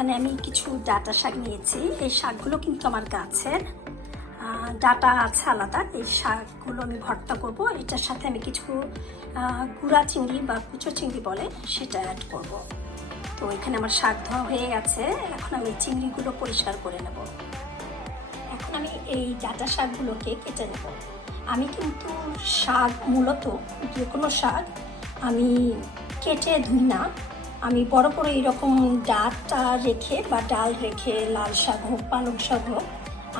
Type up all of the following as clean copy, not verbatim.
এখানে আমি কিছু ডাঁটা শাক নিয়েছি। এই শাকগুলো কিন্তু আমার গাছের, ডাঁটা আছে আলাদা। এই শাকগুলো আমি ভর্তা করব। এটার সাথে আমি কিছু গুঁড়া চিংড়ি বা কুচো চিংড়ি বলে সেটা অ্যাড করব। তো এখানে আমার শাক ধোয়া হয়ে গেছে। এখন আমি চিংড়িগুলো পরিষ্কার করে নেব। এখন আমি এই ডাঁটা শাকগুলোকে কেটে নেব। আমি কিন্তু শাক, মূলত যে কোনো শাক আমি কেটে ধুই না। আমি বড় বড় এরকম ডাঁটা রেখে বা ডাল রেখে, লাল শাক হোক পালং শাক হোক,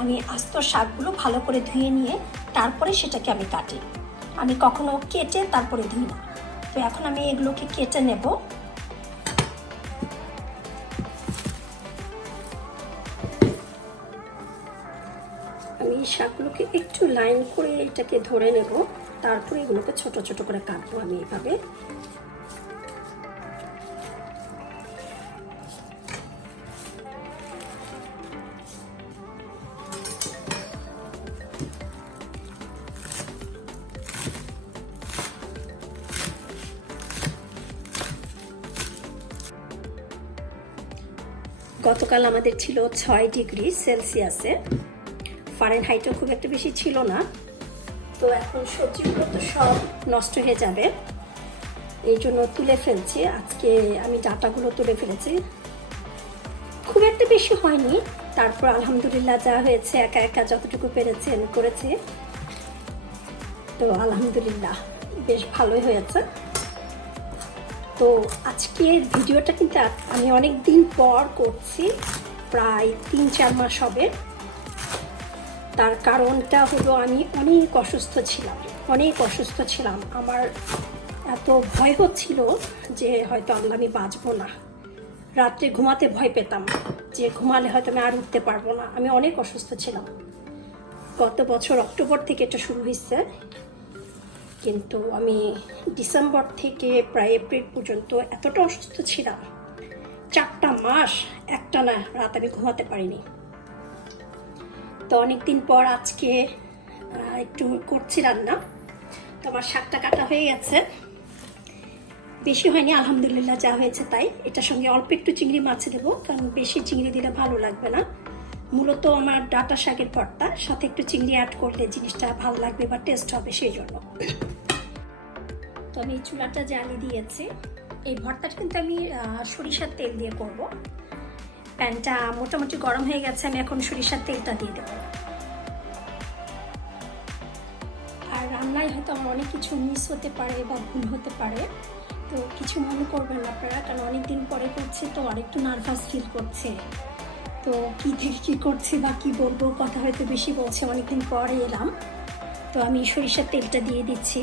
আমি আস্ত শাকগুলো ভালো করে ধুয়ে নিয়ে তারপরে সেটাকে আমি কাটি। আমি কখনো কেটে তারপরে ধুই না। তো এখন আমি এগুলোকে কেটে নেব। আমি শাকগুলোকে একটু লাইন করে এটাকে ধরে নেব, তারপরে এগুলোকে ছোট ছোট করে কাটবো আমি এভাবে। গতকাল আমাদের ছিল 6 ডিগ্রি সেলসিয়াসে, ফারেনহাইটও খুব একটা বেশি ছিল না। তো এখন সবজিগুলো তো সব নষ্ট হয়ে যাবে, এই জন্য তুলে ফেলছি। আজকে আমি ডাঁটাগুলো তুলে ফেলেছি, খুব একটা বেশি হয়নি। তারপর আলহামদুলিল্লাহ যা হয়েছে, একা একা যতটুকু পেরেছি আমি করেছি। তো আলহামদুলিল্লাহ বেশ ভালোই হয়েছে। তো আজকের ভিডিওটা কিন্তু আমি অনেক দিন পর করছি, প্রায় 3-4 মাস হবে। তার কারণটা হলো আমি অনেক অসুস্থ ছিলাম। আমার এত ভয় হচ্ছিল যে হয়তো আল্লাহ আমি বাঁচবো না। রাত্রে ঘুমাতে ভয় পেতাম যে ঘুমালে হয়তো আমি আর উঠতে পারবো না। আমি অনেক অসুস্থ ছিলাম। গত বছর অক্টোবর থেকে এটা শুরু হয়েছে, কিন্তু আমি ডিসেম্বর থেকে প্রায় এপ্রিল পর্যন্ত এতটা অসুস্থ ছিলাম, 4টা মাস একটানা রাত আমি ঘুমাতে পারিনি। তো অনেকদিন পর আজকে একটু করছি রান্না। তো আমার শাকটা কাটা হয়ে গেছে, বেশি হয়নি আলহামদুলিল্লাহ, যা হয়েছে তাই। এটার সঙ্গে অল্প একটু চিংড়ি মাছ দেবো, কারণ বেশি চিংড়ি দিলে ভালো লাগবে না। মূলত আমার ডাঁটা শাকের ভর্তা, সাথে একটু চিংড়ি অ্যাড করলে জিনিসটা ভালো লাগবে বা টেস্ট হবে, সেই জন্য। তো আমি চুলাটা জ্বালিয়ে দিয়েছি। এই ভর্তাটা কিন্তু আমি সরিষার তেল দিয়ে করব। প্যানটা মোটামুটি গরম হয়ে গেছে, আমি এখন সরিষার তেলটা দিয়ে দেবো। আর রান্নায় হয়তো আমার অনেক কিছু মিস হতে পারে বা ভুল হতে পারে, তো কিছু মনে করবেন আপনারা, কারণ অনেকদিন পরে করছি তো আর একটু নার্ভাস ফিল করছে। তো কী থেকে কী করছি বা কী বলবো, কথা হয়তো বেশি বলছে, অনেকদিন পরে এলাম। তো আমি সরিষার তেলটা দিয়ে দিচ্ছি।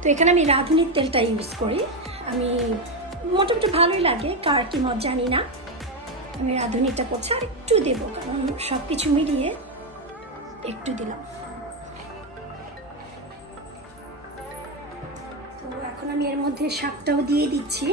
তো এখানে আমি রাঁধুনির তেলটা ইউজ করি। আমি মোটামুটি ভালোই লাগে, কার কি মত জানি না। আমি রাঁধুনিটা করছি, আর একটু দেবো, কারণ সব কিছু মিলিয়ে একটু দিলাম। তো এখন আমি এর মধ্যে শাকটাও দিয়ে দিচ্ছি।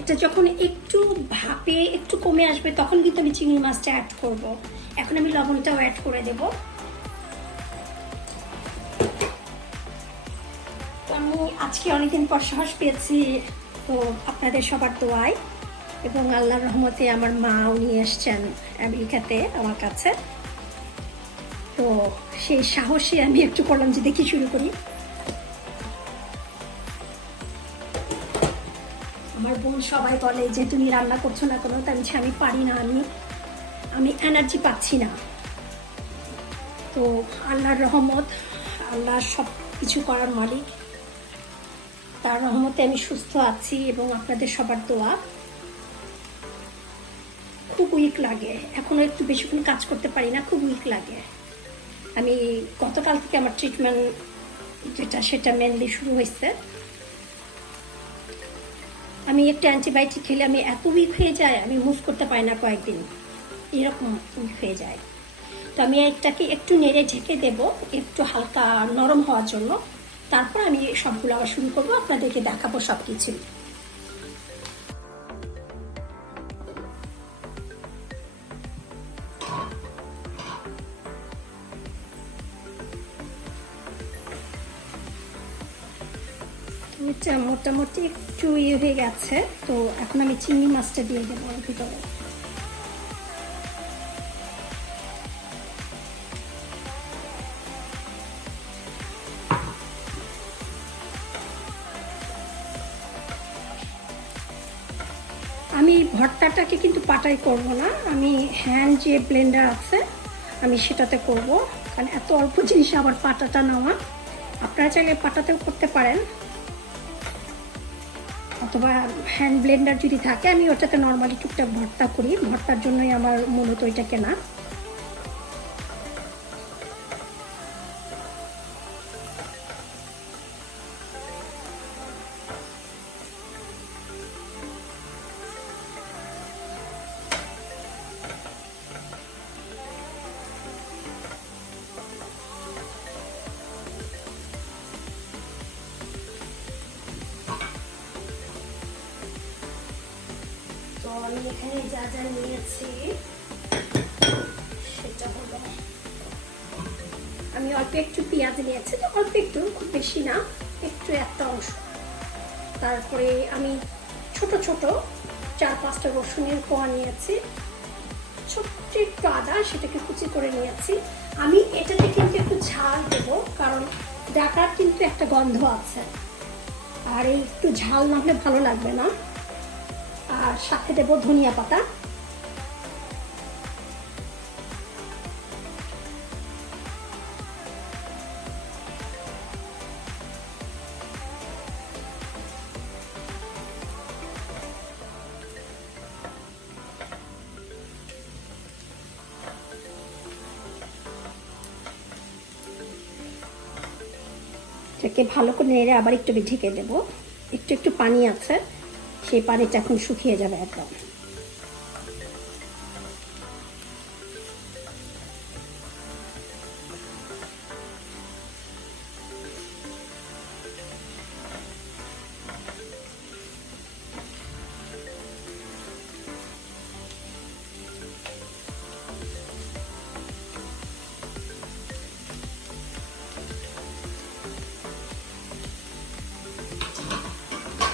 এটা যখন একটু ভাপে একটু কমে আসবে, তখন কিন্তু আমি চিংড়ি মাছটা অ্যাড করব। এখন আমি লবণটাও অ্যাড করে দেব। তো আমি আজকে অনেকদিন পর সাহস পেয়েছি, তো আপনাদের সবার দোয়ায় এবং আল্লাহর রহমতে আমার মাও নিয়ে এসছেন আমেরিকাতে আমার কাছে। তো সেই সাহসে আমি একটু করলাম যে দেখি শুরু করি। আমার বোন সবাই বলে যে তুমি রান্না করছো না কোনো, তাই আমি পারি না, আমি এনার্জি পাচ্ছি না। তো আল্লাহর রহমত, আল্লাহ সব কিছু করার মালিক, তার রহমতে আমি সুস্থ আছি এবং আপনাদের সবার দোয়া। খুব উইক লাগে, এখনো একটু বেশিক্ষণ কাজ করতে পারি না, খুব উইক লাগে। আমি গতকাল থেকে আমার ট্রিটমেন্ট সেটা মেনলি শুরু হয়েছে। আমি একটা অ্যান্টিবায়োটিক খেলে আমি এত উইক হয়ে যায়, আমি মুভ করতে পারি না কয়েকদিন, এরকম উইক হয়ে যায়। তো আমি এটাকে একটু নেড়ে ঢেকে দেব, একটু হালকা নরম হওয়ার জন্য। তারপর আমি সবগুলো আবার শুরু করবো, আপনাদেরকে দেখাবো সব কিছু। মোটামুটি একটু ইয়ে হয়ে গেছে, তো এখন আমি চিংড়ি মাছটা দিয়ে দেবো ওর ভিতরে। আমি ভর্তাটাকে কিন্তু পাটায় করব না, আমি হ্যান্ড যে ব্লেন্ডার আছে আমি সেটাতে করব, কারণ এত অল্প জিনিস আবার পাটাটা নেওয়া। আপনারা চাইলে পাটাতেও করতে পারেন, অথবা হ্যান্ড ব্লেন্ডার যদি থাকে, আমি ওটাতে নর্মালি টুকটাক ভর্তা করি, ভর্তার জন্যই আমার মূলত ওইটা কেনা। তো আমি এখানে যা যা নিয়েছি সেটা হলো, আমি অল্প একটু পেঁয়াজ নিয়েছি, তো অল্প একটু, খুব বেশি না, একটু একটা অংশ। তারপরে আমি ছোট ছোট 4-5টা রসুনের কোয়া নিয়েছি, ছোট্ট একটু আদা, সেটাকে কুচি করে নিয়েছি। আমি এটাতে কিন্তু একটু ঝাল দেবো, কারণ ডাটার কিন্তু একটা গন্ধ আছে, আর এই একটু ঝাল না হলে ভালো লাগবে না। আর সাথে দেবো ধনিয়া পাতা। এটাকে ভালো করে নেড়ে আবার একটু ঢেকে দেবো। একটু একটু পানি আছে, সেই পানিটা এখন শুকিয়ে যাবে একদম।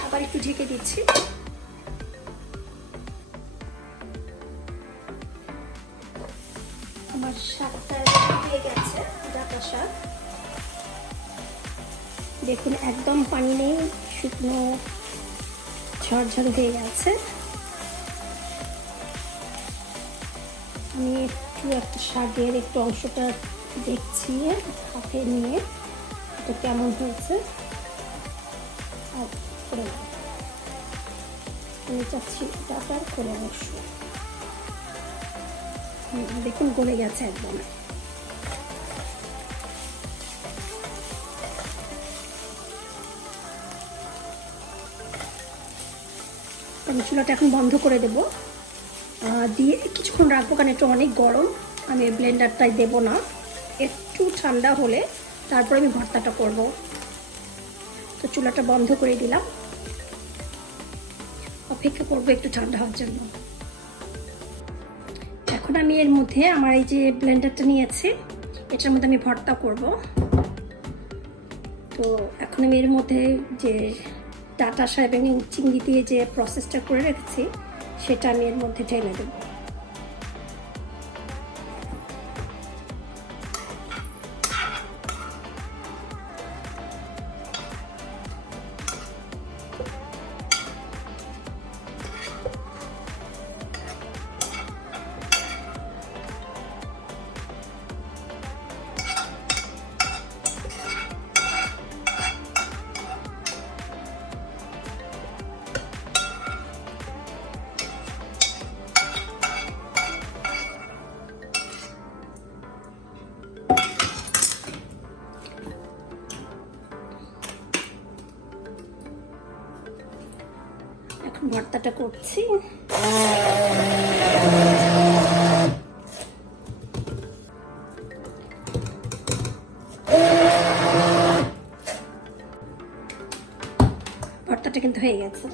আবার একটু ঢেকে দিচ্ছি। আমার শাকটা হয়ে গেছে, ডাঁটা শাক। দেখুন একদম পানি নেই, শুকনো ঝরঝর হয়ে গেছে। আমি একটু একটা শাকের একটু অংশটা দেখছি হাতে নিয়ে, এটা কেমন হয়েছে। আমি চাচ্ছি ডাটার করে অংশ, দেখুন গলে গেছে একদম। আমি চুলাটা এখন বন্ধ করে দেব, দিয়ে কিছুক্ষণ রাখবো, কারণ এটা অনেক গরম। আমি ব্লেন্ডারটাই দেব না, একটু ঠান্ডা হলে তারপর আমি ভর্তাটা করব। তো চুলাটা বন্ধ করে দিলাম, অপেক্ষা করবো একটু ঠান্ডা হওয়ার জন্য। এখন আমি এর মধ্যে আমার এই যে ব্লেন্ডারটা নিয়েছি, এটার মধ্যে আমি ভর্তা করব। তো এখন আমি এর মধ্যে যে ডাটা শাক এবং চিংড়ি দিয়ে যে প্রসেসটা করে রেখেছি সেটা আমি এর মধ্যে ঢেলে দেবো। এখন ভর্তাটা করছি। হয়ে গেছে।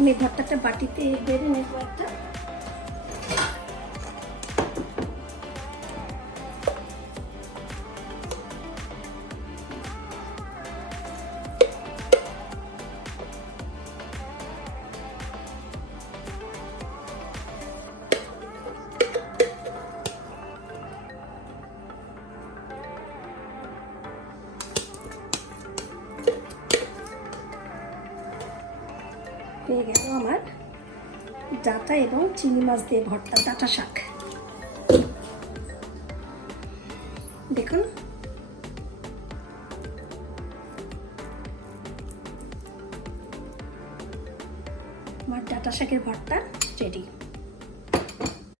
আমি ভর্তাটা বাটিতে বেড়ে নেবো একটা। হয়ে গেল আমার ডাঁটা এবং চিংড়ি মাছ দিয়ে ভর্তা, ডাঁটা শাক। দেখুন আমার ডাঁটা শাকের ভর্তা রেডি।